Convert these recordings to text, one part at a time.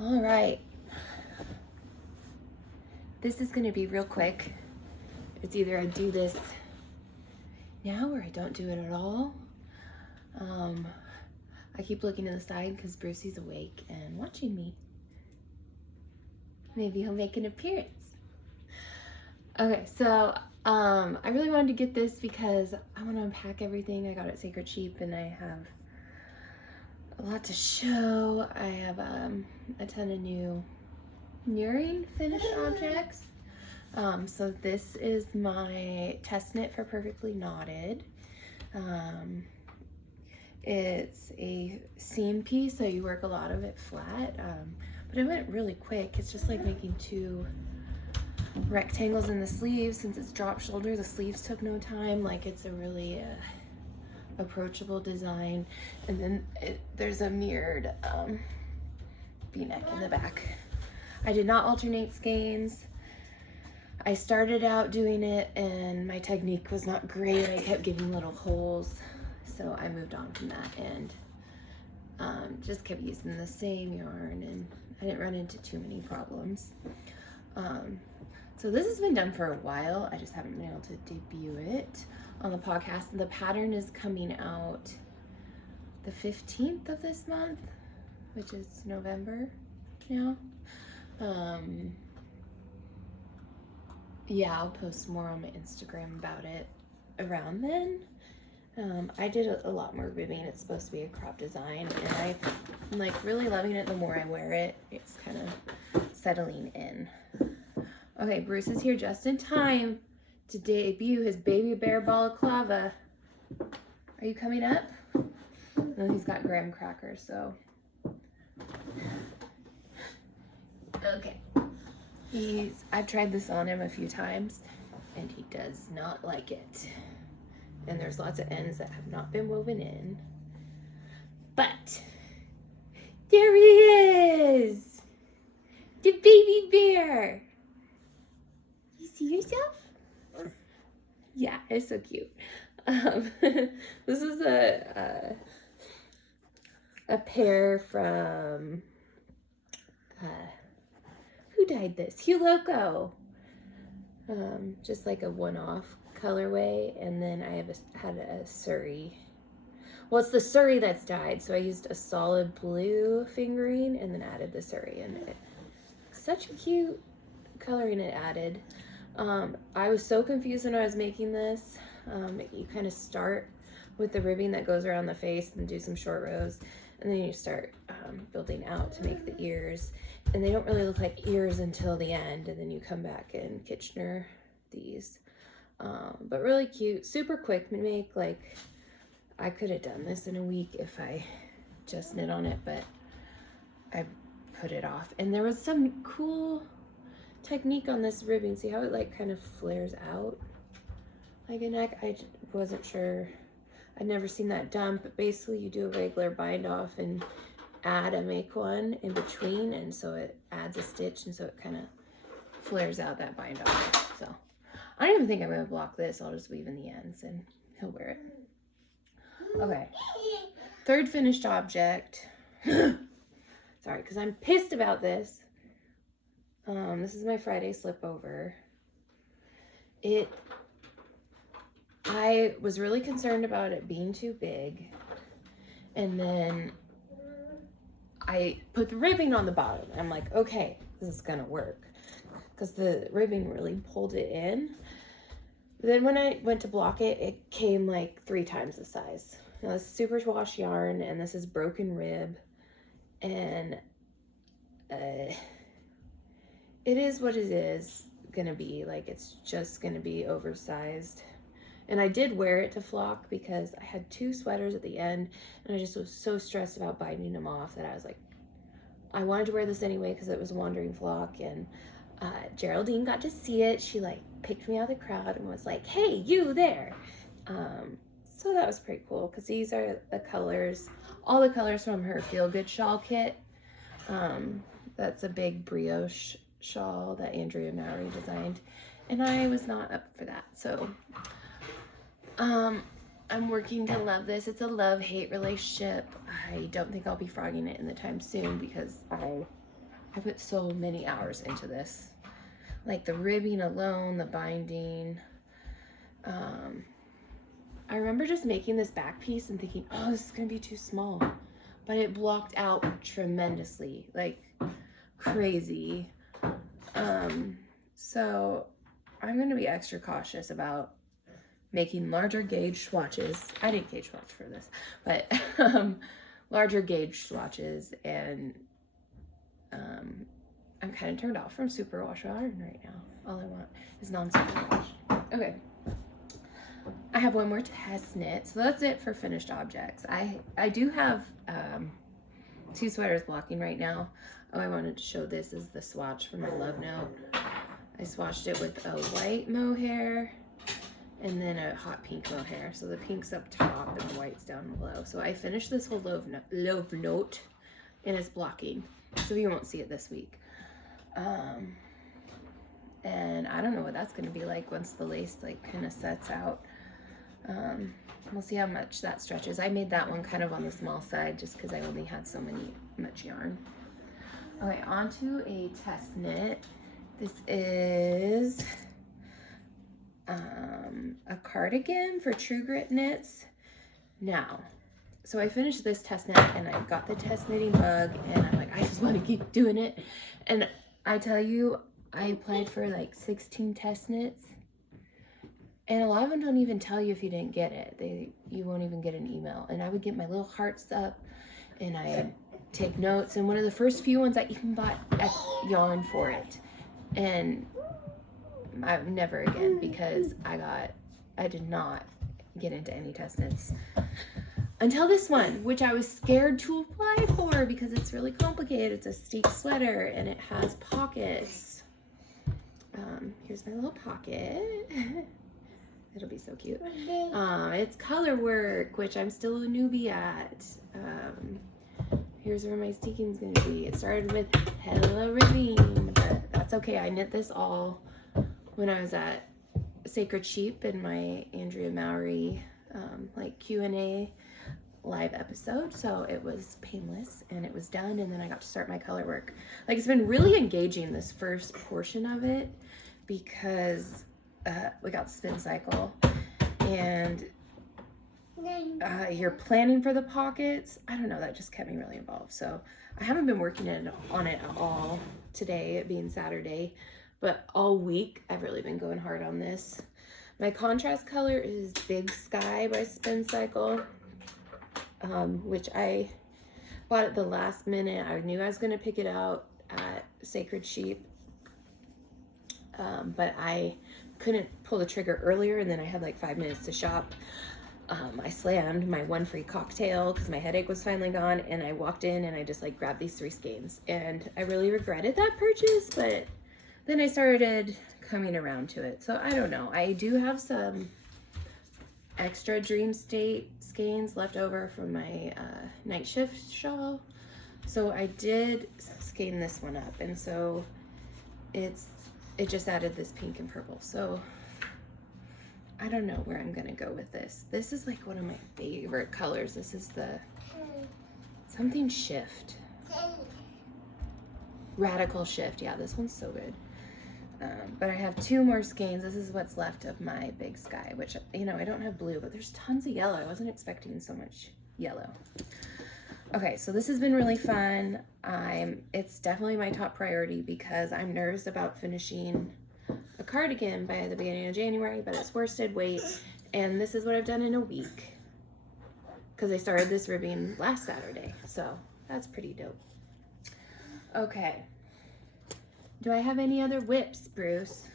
All right. This is gonna be real quick. It's either I do this now or I don't do it at all. I keep looking to the side because Brucey's awake and watching me. Maybe he'll make an appearance. Okay, so I really wanted to get this because I want to unpack everything. I got it at Sacred Sheep and I have a lot to show. I have a ton of new mirroring finished objects. So this is my test knit for Perfectly Knotted. It's a seam piece, so you work a lot of it flat, but it went really quick. It's just like making 2 rectangles in the sleeves. Since it's drop shoulder, the sleeves took no time. Like, it's a really approachable design. And then there's a mirrored v-neck in the back. I did not alternate skeins. I started out doing it and my technique was not great. I kept getting little holes, so I moved on from that and just kept using the same yarn, and I didn't run into too many problems. So this has been done for a while. I just haven't been able to debut it on the podcast. The pattern is coming out the 15th of this month, which is November now. Yeah, I'll post more on my Instagram about it around then. I did a lot more ribbing. It's supposed to be a crop design, and I'm like really loving it. The more I wear it, it's kind of settling in. Okay, Bruce is here just in time to debut his baby bear balaclava. Are you coming up? And he's got graham crackers, so. Okay. I've tried this on him a few times and he does not like it. And there's lots of ends that have not been woven in. But there he is! The baby bear! You see yourself? Yeah, it's so cute. This is a pair from who dyed this? Hugh Loco. Just like a one-off colorway, and then I had a Surrey. Well, it's the Surrey that's dyed, so I used a solid blue fingering and then added the Surrey in it. Such a cute coloring it added. I was so confused when I was making this. You kind of start with the ribbing that goes around the face and do some short rows, and then you start building out to make the ears, and they don't really look like ears until the end, and then you come back and Kitchener these. But really cute, super quick to make. Like, I could have done this in a week if I just knit on it, but I put it off. And there was some cool technique on this ribbing. See how it like kind of flares out like a neck? I wasn't sure. I'd never seen that done, but basically you do a regular bind off and add a make one in between, and so it adds a stitch, and so it kind of flares out that bind off. So I don't even think I'm going to block this. I'll just weave in the ends and he'll wear it. Okay, third finished object. Sorry, because I'm pissed about this. This is my Friday slipover. I was really concerned about it being too big, and then I put the ribbing on the bottom. I'm like, okay, this is gonna work, because the ribbing really pulled it in. But then when I went to block it, it came like 3 times the size. Now this is super wash yarn, and this is broken rib, and it is what it is gonna be. Like, it's just gonna be oversized. And I did wear it to flock because I had 2 sweaters at the end, and I just was so stressed about binding them off that I was like, I wanted to wear this anyway because it was a wandering flock. And Geraldine got to see it. She like picked me out of the crowd and was like, hey, you there. So that was pretty cool, because these are the colors, all the colors from her Feel Good shawl kit. That's a big brioche shawl that Andrea Mowry designed, and I was not up for that. So I'm working to love this. It's a love-hate relationship. I don't think I'll be frogging it in the time soon because I I put so many hours into this. Like the ribbing alone, the binding. I remember just making this back piece and thinking, oh, this is gonna be too small. But it blocked out tremendously, like crazy. So I'm gonna be extra cautious about making larger gauge swatches. I didn't gauge swatch for this, but larger gauge swatches, and I'm kind of turned off from superwash iron right now. All I want is non-superwash. Okay. I have one more test knit, so that's it for finished objects. I do have 2 sweaters blocking right now. Oh, I wanted to show this is the swatch for my love note. I swatched it with a white mohair and then a hot pink mohair. So the pink's up top and the white's down below. So I finished this whole love note and it's blocking, so you won't see it this week. And I don't know what that's going to be like once the lace like kind of sets out. We'll see how much that stretches. I made that one kind of on the small side just because I only had so much yarn. Okay, on to a test knit. This is a cardigan for True Grit Knits. Now, so I finished this test knit and I got the test knitting bug and I'm like, I just want to keep doing it. And I tell you, I applied for like 16 test knits. And a lot of them don't even tell you if you didn't get it. You won't even get an email. And I would get my little hearts up and I'd take notes. And one of the first few ones I even bought a yarn for it. And I never again, because I did not get into any test knits until this one, which I was scared to apply for because it's really complicated. It's a steeked sweater and it has pockets. Here's my little pocket. It'll be so cute. It's color work, which I'm still a newbie at. Here's where my steeking's gonna be. It started with hella ribbing, but that's okay. I knit this all when I was at Sacred Sheep in my Andrea Mowry like Q&A live episode, so it was painless and it was done, and then I got to start my color work. Like, it's been really engaging, this first portion of it, because we got the spin cycle and you're planning for the pockets. I don't know, that just kept me really involved. So I haven't been working on it at all today, it being Saturday, but all week I've really been going hard on this. My contrast color is Big Sky by Spin Cycle, which I bought at the last minute. I knew I was going to pick it out at Sacred Sheep, but I couldn't pull the trigger earlier, and then I had like 5 minutes to shop. I slammed my one free cocktail because my headache was finally gone, and I walked in and I just like grabbed these 3 skeins, and I really regretted that purchase, but then I started coming around to it. So I don't know. I do have some extra Dream State skeins left over from my night shift shawl. So I did skein this one up, and so it just added this pink and purple. So I don't know where I'm gonna go with this. This is like one of my favorite colors. This is the something shift. Radical Shift. Yeah, this one's so good. But I have 2 more skeins. This is what's left of my Big Sky, which, you know, I don't have blue, but there's tons of yellow. I wasn't expecting so much yellow. Okay, so this has been really fun. It's definitely my top priority because I'm nervous about finishing a cardigan by the beginning of January, but it's worsted weight, and this is what I've done in a week because I started this ribbing last Saturday, so that's pretty dope. Okay. Do I have any other whips, Bruce?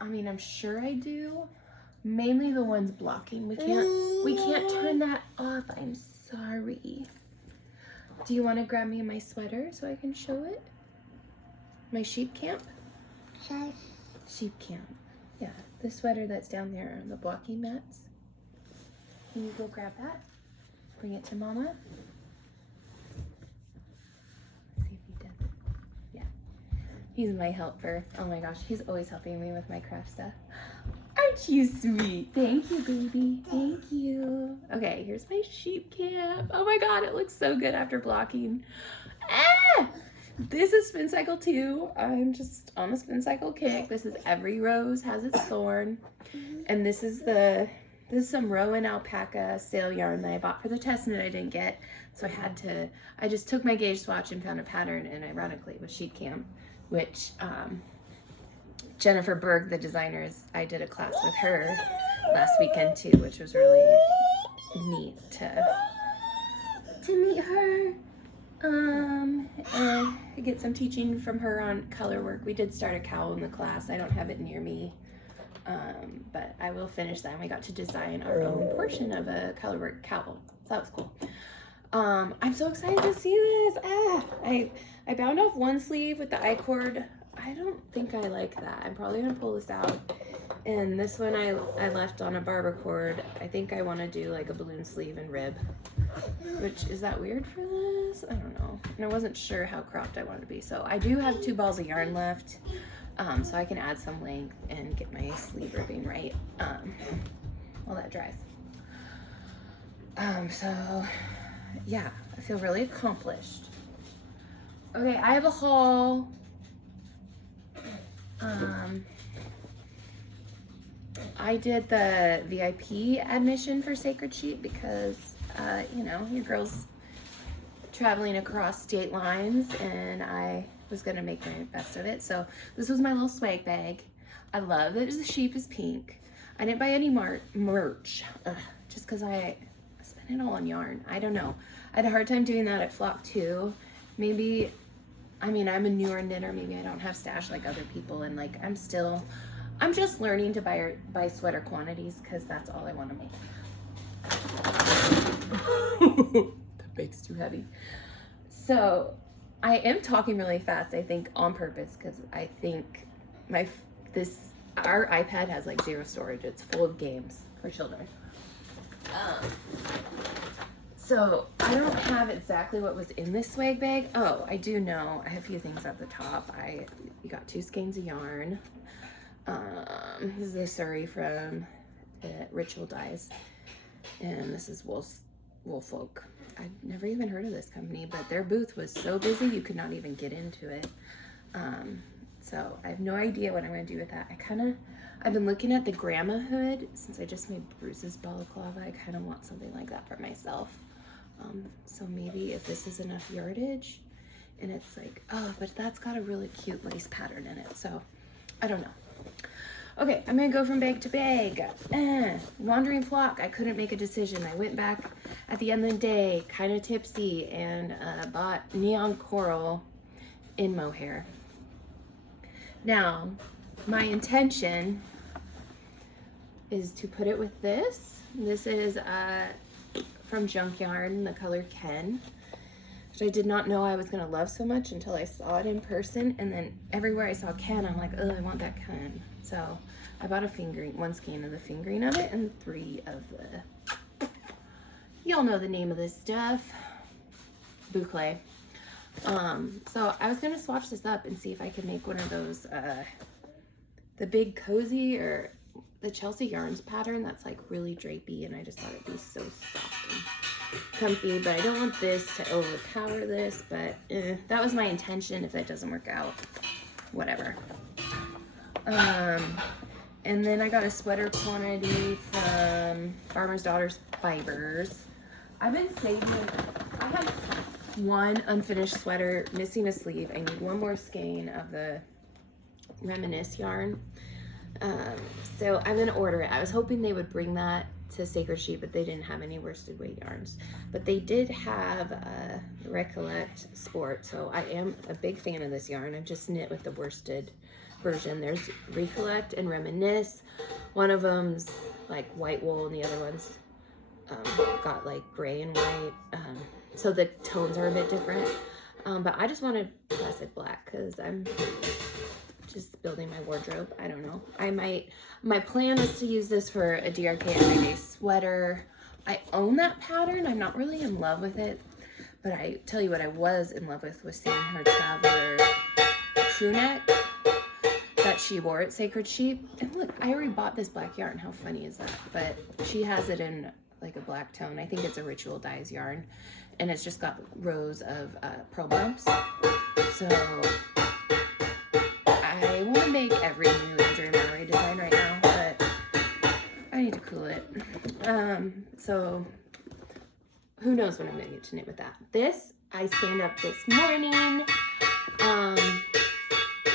I mean, I'm sure I do. Mainly the ones blocking. We can't turn that off. I'm sorry. Do you want to grab me my sweater so I can show it? My sheep camp? Sheep camp. Yeah, the sweater that's down there on the blocking mats. Can you go grab that? Bring it to Mama. He's my helper. Oh my gosh, he's always helping me with my craft stuff. Are Aren't you sweet? Thank you, baby. Thank you. Okay, here's my sheep camp. Oh my God, it looks so good after blocking. Ah! This is spin cycle 2. I'm just on a spin cycle kick. This is every rose has its thorn. And this is some Rowan alpaca sail yarn that I bought for the test knit I didn't get. So I just took my gauge swatch and found a pattern, and ironically it was sheep camp, which Jennifer Berg, the designer, I did a class with her last weekend too, which was really neat to meet her. And get some teaching from her on color work. We did start a cowl in the class. I don't have it near me, but I will finish that. We got to design our own portion of a color work cowl. So that was cool. I'm so excited to see this. I bound off one sleeve with the I-cord. I don't think I like that. I'm probably gonna pull this out. And this one I left on a barber cord. I think I want to do like a balloon sleeve and rib. Which, is that weird for this? I don't know. And I wasn't sure how cropped I wanted to be. So I do have 2 balls of yarn left. So I can add some length and get my sleeve ribbing right while that dries. So yeah, I feel really accomplished. Okay, I have a haul. I did the VIP admission for Sacred Sheep because, you know, your girl's traveling across state lines and I was going to make my best of it. So this was my little swag bag. I love that the sheep is pink. I didn't buy any merch just because I spent it all on yarn. I don't know. I had a hard time doing that at Flock too. Maybe, I mean, I'm a newer knitter. Maybe I don't have stash like other people, and like I'm just learning to buy sweater quantities because that's all I want to make. The bake's too heavy. So I am talking really fast, I think on purpose, because I think our iPad has like 0 storage. It's full of games for children. So I don't have exactly what was in this swag bag. Oh, I do know. I have a few things at the top. You got 2 skeins of yarn. This is a Surrey from Ritual Dyes, and this is Woolfolk. I've never even heard of this company, but their booth was so busy you could not even get into it. So I have no idea what I'm going to do with that. I've been looking at the grandma hood since I just made Bruce's balaclava. I kind of want something like that for myself. So maybe if this is enough yardage, and it's like, oh, but that's got a really cute lace pattern in it. So I don't know. Okay, I'm gonna go from bag to bag. Wandering Flock, I couldn't make a decision. I went back at the end of the day, kind of tipsy, and bought neon coral in mohair. Now, my intention is to put it with this. This is from Junk Yarn, the color Ken, which I did not know I was gonna love so much until I saw it in person. And then everywhere I saw Ken, I'm like, oh, I want that Ken. So I bought one skein of the fingering of it and 3 of the, y'all know the name of this stuff, boucle. So I was gonna swatch this up and see if I could make one of those, the big cozy or the Chelsea Yarns pattern that's like really drapey, and I just thought it'd be so soft and comfy, but I don't want this to overpower this, but that was my intention. If that doesn't work out, whatever. And then I got a sweater quantity from Farmer's Daughter's Fibers. I've been saving, I have 1 unfinished sweater missing a sleeve. I need 1 more skein of the Reminisce yarn. So I'm gonna order it. I was hoping they would bring that to Sacred Sheep, but they didn't have any worsted weight yarns. But they did have Recollect Sport, so I am a big fan of this yarn. I've just knit with the worsted version. There's Recollect and Reminisce. One of them's like white wool, and the other one's got like gray and white. So the tones are a bit different. But I just wanted classic black because I'm just building my wardrobe. I don't know. My plan is to use this for a DRK everyday sweater. I own that pattern. I'm not really in love with it, but I tell you what I was in love with was seeing her Traveler crew neck. what she wore at Sacred Sheep. And look, I already bought this black yarn. How funny is that? But she has it in like a black tone. I think it's a Ritual Dyes yarn. And it's just got rows of pearl bumps. So I want to make every new Andrea Murray design right now, but I need to cool it. So who knows when I'm going to get to knit with that. This, I stand up this morning.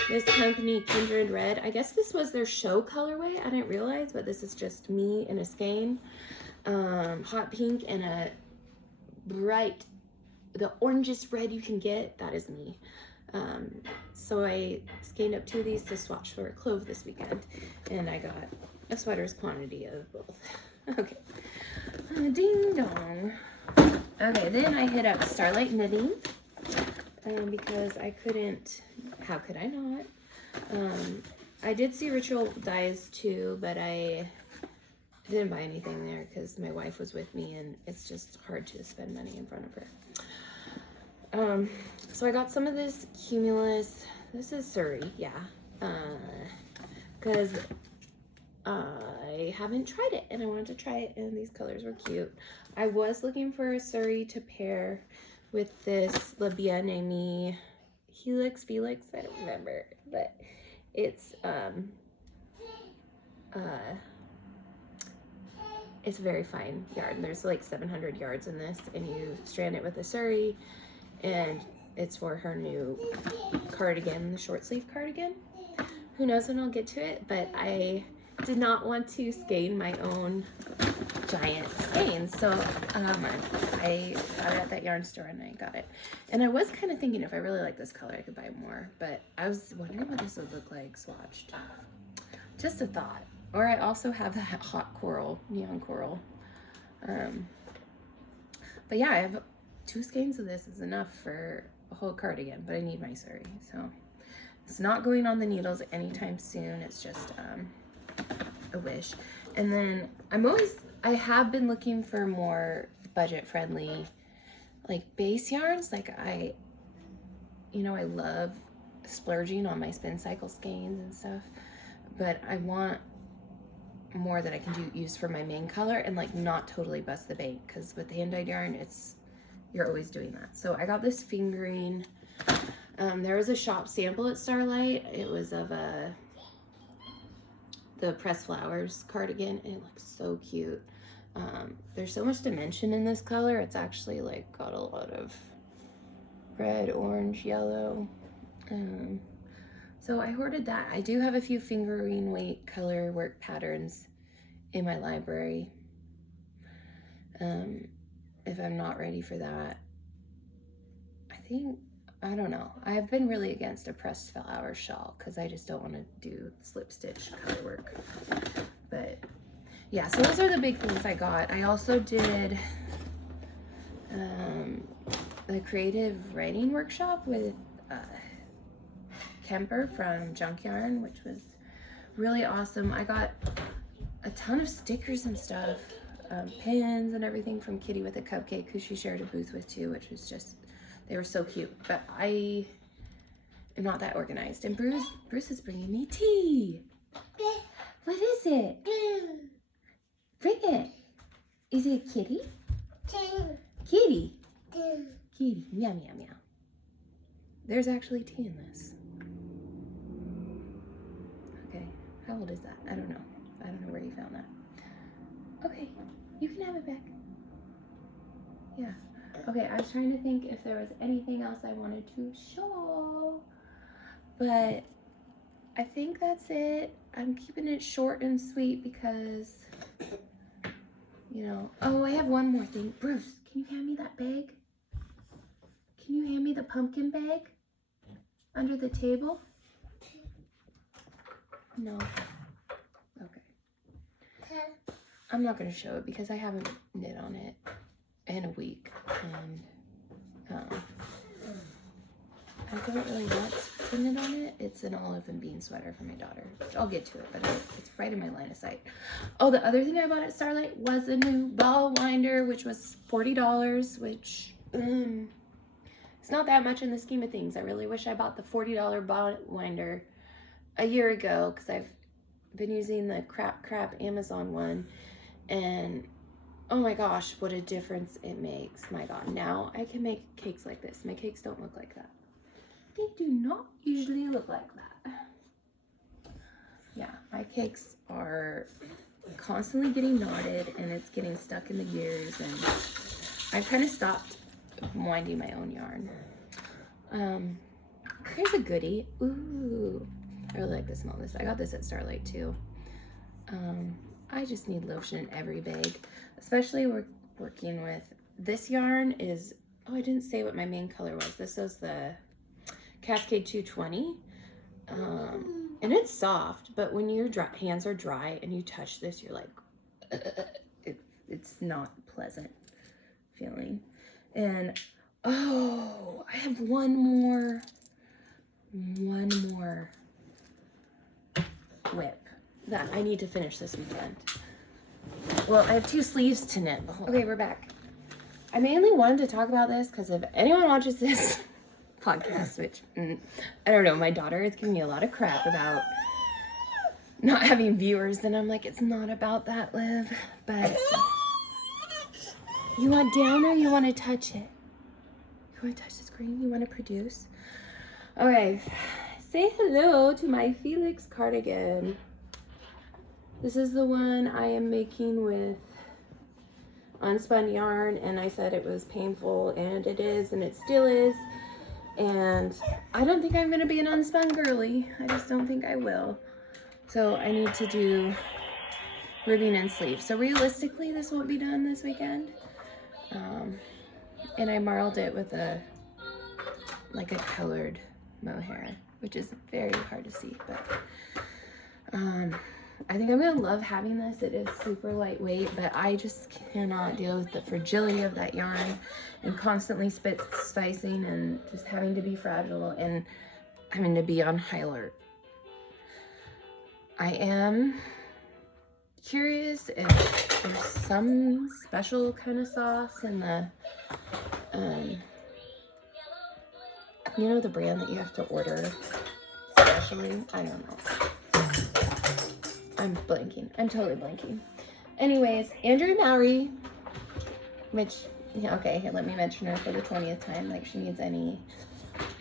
This company, Kindred Red, I guess this was their show colorway. I didn't realize, but this is just me in a skein. Hot pink and a bright, the orangest red you can get. That is me. So I skeined up 2 of these to swatch for a clove this weekend. And I got a sweater's quantity of both. Okay. Ding dong. Okay, then I hit up Starlight Knitting. Because I couldn't, how could I not? I did see Ritual Dyes too, but I didn't buy anything there because my wife was with me and it's just hard to spend money in front of her. So I got some of this Cumulus, this is Surrey, yeah, because I haven't tried it and I wanted to try it and these colors were cute. I was looking for a Surrey to pair with this La Bien-Aimée Felix, I don't remember, but it's very fine yarn. There's like 700 yards in this, and you strand it with a Surrey, and it's for her new cardigan, the short sleeve cardigan. Who knows when I'll get to it, but I did not want to skein my own giant skeins, so I got it at that yarn store and I got it. And I was kind of thinking if I really like this color I could buy more, but I was wondering what this would look like swatched. Just a thought. Or I also have that hot coral, neon coral. But yeah, I have 2 skeins of this is enough for a whole cardigan, but I need my Surrey, so it's not going on the needles anytime soon. It's just a wish. And then I have been looking for more budget friendly like base yarns. Like I love splurging on my spin cycle skeins and stuff, but I want more that I can use for my main color and like not totally bust the bank, because with hand dyed yarn you're always doing that. So I got this fingering. There was a shop sample at Starlight. It was of the Pressed Flowers cardigan, and it looks so cute. There's so much dimension in this color. It's actually like got a lot of red, orange, yellow. So I hoarded that. I do have a few fingering weight color work patterns in my library. If I'm not ready for that, I don't know. I've been really against a Pressed Flower shawl because I just don't want to do slip stitch color work. But yeah, so those are the big things I got. I also did the creative writing workshop with Kemper from Junk Yarn, which was really awesome. I got a ton of stickers and stuff, pins and everything from Kitty with a Cupcake, who she shared a booth with too, which was just, they were so cute. But I am not that organized. And Bruce is bringing me tea. What is it? Bring it. Is it a kitty? Kitty. Kitty. Meow, meow, meow. There's actually tea in this. Okay. How old is that? I don't know. I don't know where you found that. Okay. You can have it back. Yeah. Okay, I was trying to think if there was anything else I wanted to show, but I think that's it. I'm keeping it short and sweet because, oh, I have one more thing. Bruce, can you hand me that bag? Can you hand me the pumpkin bag under the table? No. Okay. I'm not going to show it because I haven't knit on it in a week, and I don't really want to knit on it. It's an olive and bean sweater for my daughter. I'll get to it, but it's right in my line of sight. Oh, the other thing I bought at Starlight was a new ball winder, which was $40, which it's not that much in the scheme of things. I really wish I bought the $40 ball winder a year ago because I've been using the crap Amazon one, and oh my gosh, what a difference it makes. My God, now I can make cakes like this. My cakes don't look like that. They do not usually look like that. Yeah, my cakes are constantly getting knotted and it's getting stuck in the gears, and I've kind of stopped winding my own yarn. Here's a goodie. Ooh, I really like the smell of this. I got this at Starlight too. I just need lotion in every bag, especially working with this yarn is, oh, I didn't say what my main color was. This was the Cascade 220. And it's soft, but when your hands are dry and you touch this, you're like, it's not pleasant feeling. And oh, I have one more whip that I need to finish this weekend. Well, I have 2 sleeves to knit. Okay, we're back. I mainly wanted to talk about this because if anyone watches this podcast, which I don't know, my daughter is giving me a lot of crap about not having viewers, and I'm like, it's not about that, Liv, but you want down or you want to touch it? You want to touch the screen? You want to produce? Okay, say hello to my Felix cardigan. This is the one I am making with unspun yarn, and I said it was painful, and it is, and it still is. And I don't think I'm gonna be an unspun girly. I just don't think I will. So I need to do ribbing and sleeves. So realistically, this won't be done this weekend. And I marled it with like a colored mohair, which is very hard to see, but I think I'm gonna love having this. It is super lightweight, but I just cannot deal with the fragility of that yarn and constantly spicing and just having to be fragile and having to be on high alert. I am curious if there's some special kind of sauce in the, you know, the brand that you have to order specially? I don't know. I'm blanking. I'm totally blanking. Anyways, Andrea Mowry, which, yeah, okay, here, let me mention her for the 20th time, like she needs any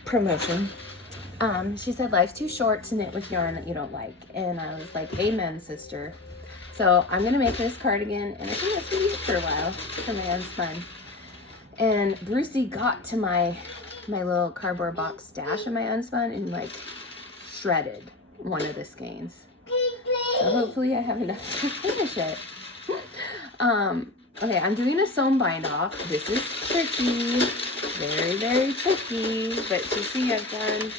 promotion. She said, life's too short to knit with yarn that you don't like. And I was like, amen, sister. So I'm going to make this cardigan, and I think that's going to be it for a while for my unspun. And Brucey got to my little cardboard box stash of my unspun and like shredded one of the skeins. So hopefully I have enough to finish it. Okay, I'm doing a sewn bind off. This is tricky, very, very tricky, but you see I've done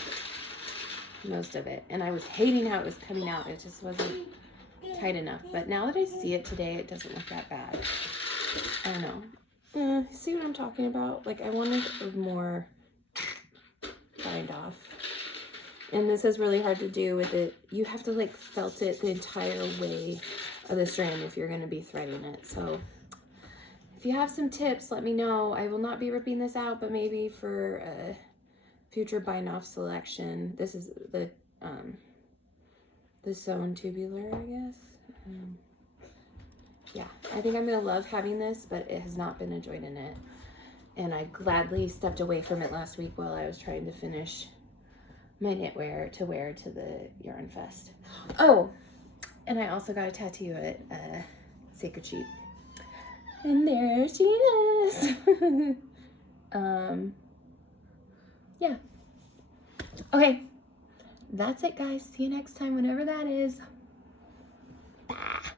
most of it, and I was hating how it was coming out. It just wasn't tight enough, but now that I see it today, it doesn't look that bad. I don't know. See what I'm talking about? Like, I wanted more bind off. And this is really hard to do with it. You have to like felt it the entire way of the strand if you're going to be threading it. So if you have some tips, let me know. I will not be ripping this out, but maybe for a future bind off selection. This is the sewn tubular, I guess. Yeah, I think I'm going to love having this, but it has not been a joy to knit. And I gladly stepped away from it last week while I was trying to finish my knitwear to wear to the Yarn Fest. Oh, and I also got a tattoo at Sacred Sheep. And there she is. Yeah. Okay, that's it, guys. See you next time, whenever that is.